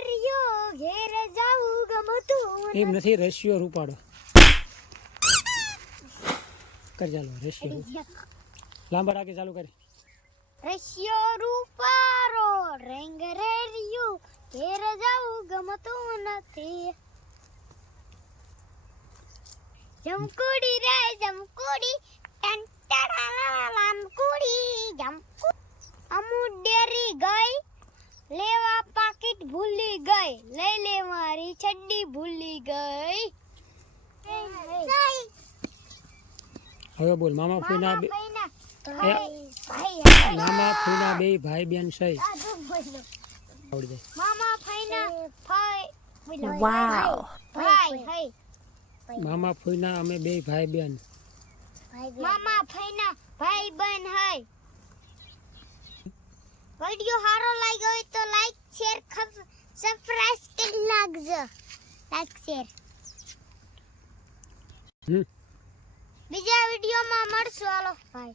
રેરિયો ઘેર જાવું ગમતું એમ નથી રશિયો રૂપાડો કર ચાલો રશિયો લાંબા રાખે ચાલુ કરી રશિયો રૂપારો રેંગ રેરિયો ઘેર જાવું ગમતું નથી જમકુડી રે જમકુડી ટંટરાલાલામકુડી જમકુ અમુ ડેરી ગઈ લેવા પાકીટ ભૂલી ગઈ લઈ લે મારી છડ્ડી ભૂલી ગઈ હવે બોલ મામા ફૂઈના મામા ફૂઈના બે ભાઈ બેન છે આવડી જાય મામા ફઈના ફઈ Wow. ભાઈ હઈ મામા ફૂઈના અમે બે ભાઈ બેન મામા ફઈના ભાઈ બહેન હઈ વિડિયો સારો લાગ્યો હોય તો લાઈક શેર સબસ્ક્રાઇબ કરી નાખજો લાઈક શેર બીજા વિડિયોમાં મળશું હાલો બાય